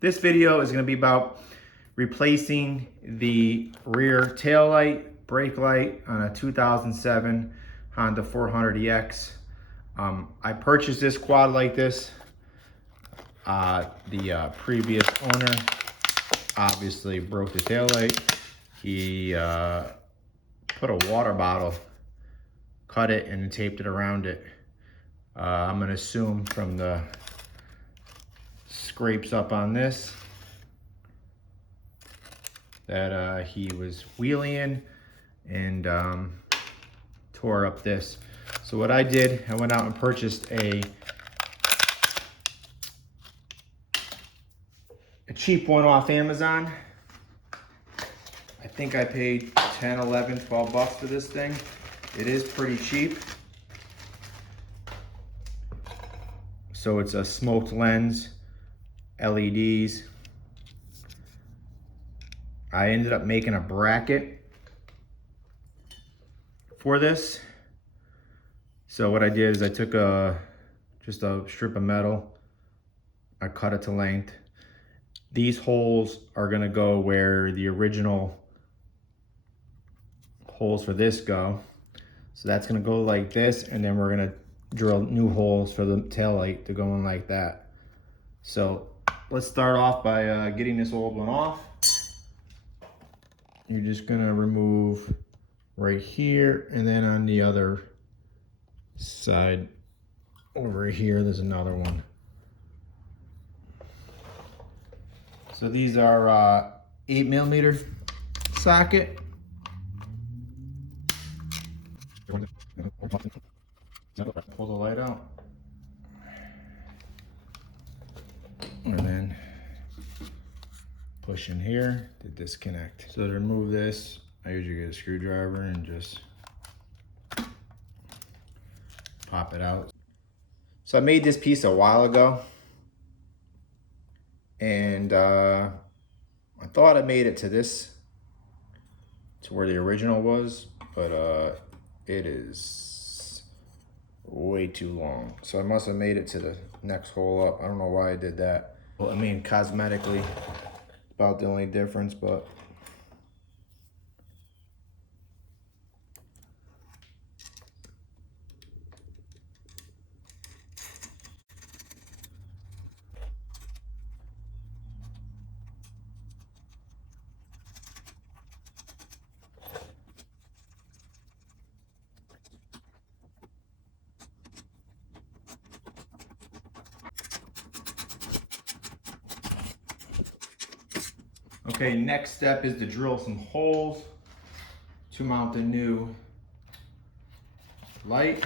This video is going to be about replacing the rear tail light, brake light on a 2007 Honda 400EX. I purchased this quad like this. The previous owner obviously broke the tail light. He put a water bottle, cut it, and taped it around it. I'm going to assume from the scrapes up on this that he was wheeling and tore up this. So what I did, I went out and purchased a cheap one off Amazon. I think I paid 10, 11, 12 bucks for this thing. It is pretty cheap. So it's a smoked lens, LEDs. I ended up making a bracket for this. So what I did is I took just a strip of metal, I cut it to length. These holes are gonna go where the original holes for this go. So that's gonna go like this, and then we're gonna drill new holes for the tail light to go in like that. So let's start off by getting this old one off. You're just gonna remove right here, and then on the other side over here, there's another one. So these are 8mm socket. Pull the light out. And then push in here to disconnect. So to remove this, I usually get a screwdriver and just pop it out. So I made this piece a while ago, and I thought I made it to where the original was, but it is way too long. So I must have made it to the next hole up. I don't know why I did that. Well, I mean, cosmetically, about the only difference, but okay, next step is to drill some holes to mount the new light.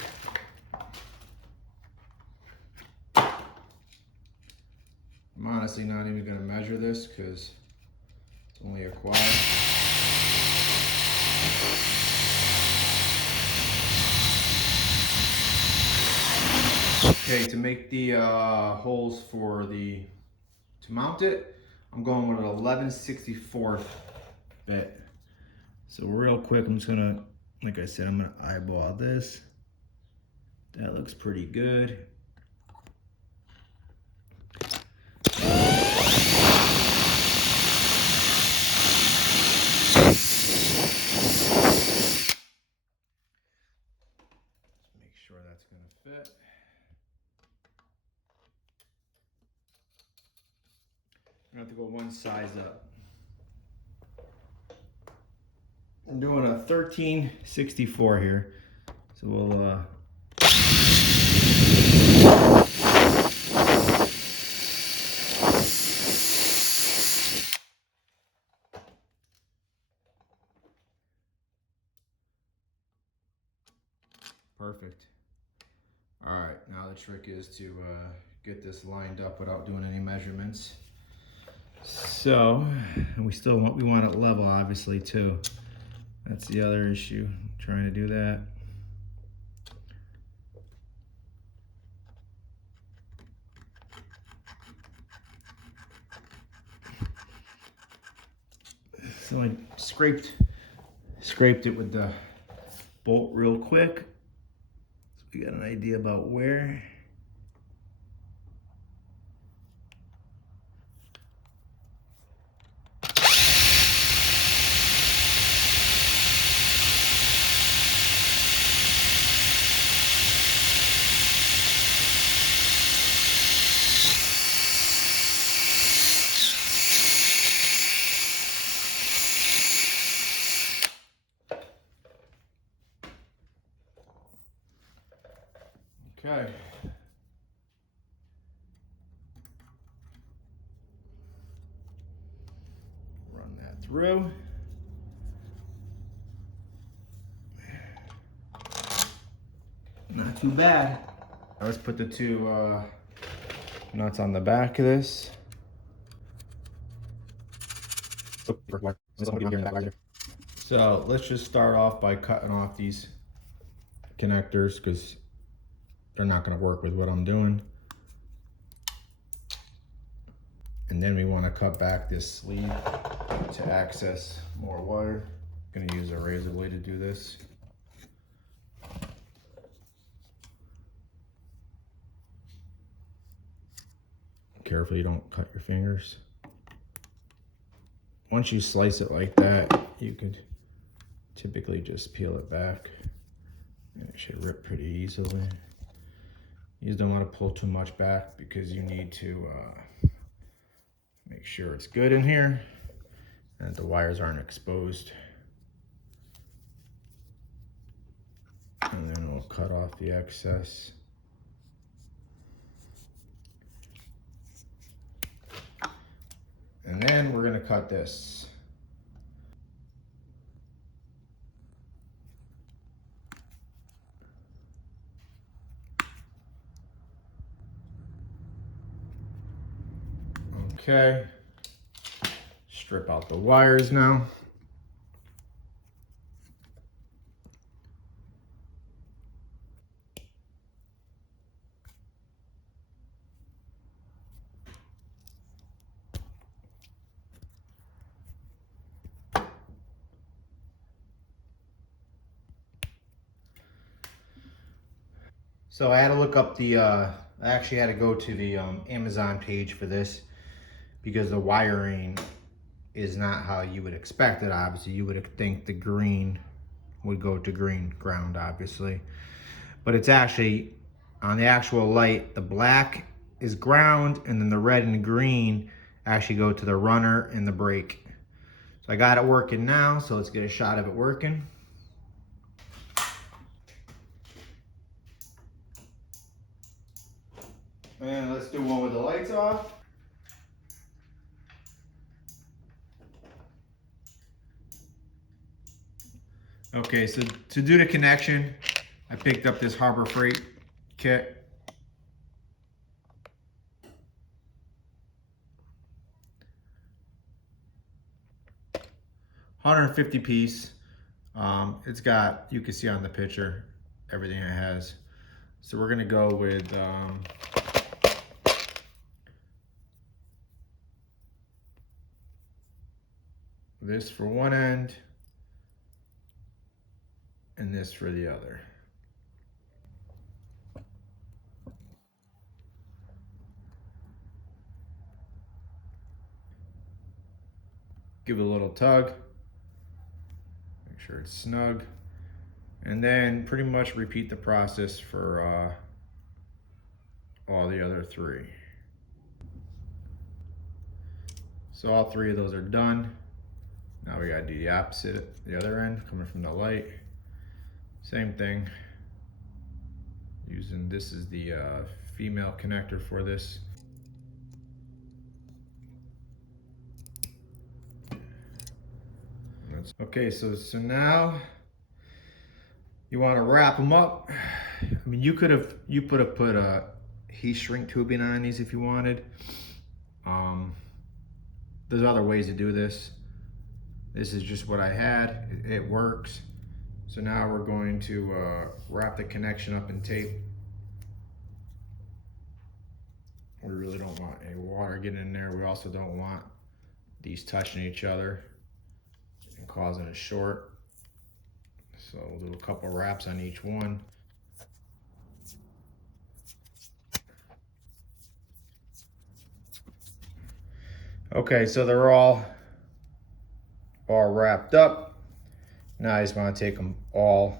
I'm honestly not even gonna measure this because it's only a quad. Okay, to make the holes to mount it, I'm going with an 11/64 bit. So real quick, I'm just gonna, like I said, I'm gonna eyeball this. That looks pretty good. Make sure that's gonna fit. I'm gonna have to go one size up. I'm doing a 13/64 here. So we'll perfect. All right, now the trick is to get this lined up without doing any measurements. So, and we want it level, obviously, too. That's the other issue, trying to do that. So I scraped it with the bolt real quick. So we got an idea about where. Okay. Run that through. Not too bad. Now let's put the two nuts on the back of this. So let's just start off by cutting off these connectors because they're not going to work with what I'm doing. And then we want to cut back this sleeve to access more wire. I'm going to use a razor blade to do this. Careful you don't cut your fingers. Once you slice it like that, you could typically just peel it back and it should rip pretty easily. You just don't want to pull too much back because you need to make sure it's good in here and the wires aren't exposed. And then we'll cut off the excess. And then we're going to cut this. Okay. Strip out the wires now. So I had to look up the, I actually had to go to the Amazon page for this because the wiring is not how you would expect it. Obviously, you would think the green would go to green ground, obviously. But it's actually, on the actual light, the black is ground and then the red and the green actually go to the runner and the brake. So I got it working now, so let's get a shot of it working. And let's do one with the lights off. Okay, so to do the connection, I picked up this Harbor Freight kit. $150 piece. It's got, you can see on the picture, everything it has. So we're gonna go with this for one end and this for the other. Give it a little tug, make sure it's snug, and then pretty much repeat the process for all the other three. So all three of those are done. Now we gotta do the opposite, the other end, coming from the light. Same thing. Using, this is the female connector for this. Okay, so now you want to wrap them up. I mean, you could have put a heat shrink tubing on these if you wanted. There's other ways to do this. This is just what I had. It works. So now we're going to wrap the connection up in tape. We really don't want any water getting in there. We also don't want these touching each other and causing a short. So we'll do a couple wraps on each one. Okay, so they're all wrapped up. Now I just want to take them all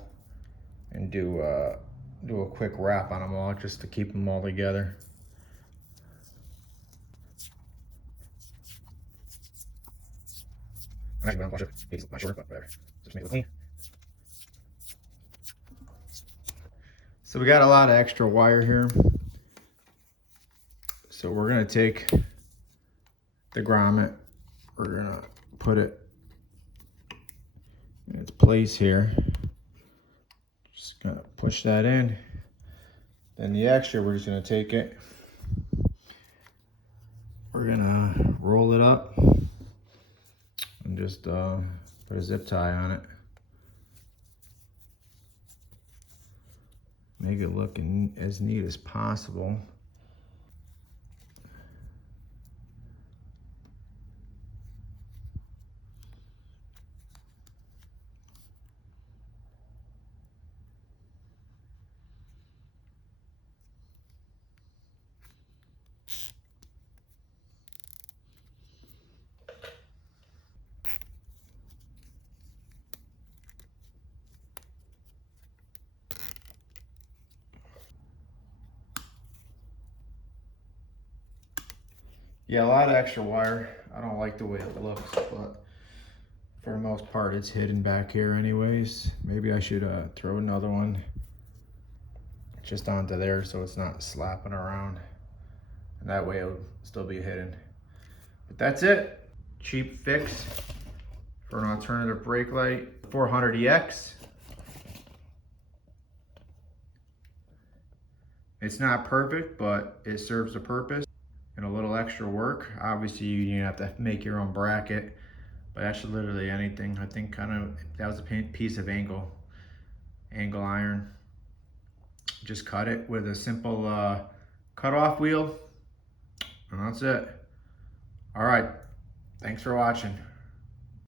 and do a quick wrap on them all just to keep them all together. I'm actually going to wash it. My short, but whatever. Just make it clean. So we got a lot of extra wire here. So we're gonna take the grommet, we're gonna put it in its place here. Just gonna push that in. Then the extra, we're just gonna take it. We're gonna roll it up and just put a zip tie on it. Make it look as neat as possible. Yeah, a lot of extra wire. I don't like the way it looks, but for the most part, it's hidden back here anyways. Maybe I should throw another one just onto there so it's not slapping around. And that way it'll still be hidden. But that's it. Cheap fix for an alternative brake light. 400EX. It's not perfect, but it serves a purpose. And a little extra work. Obviously you have to make your own bracket, but that's literally anything. I think that was a piece of angle iron. Just cut it with a simple cut-off wheel, and that's it. All right, thanks for watching.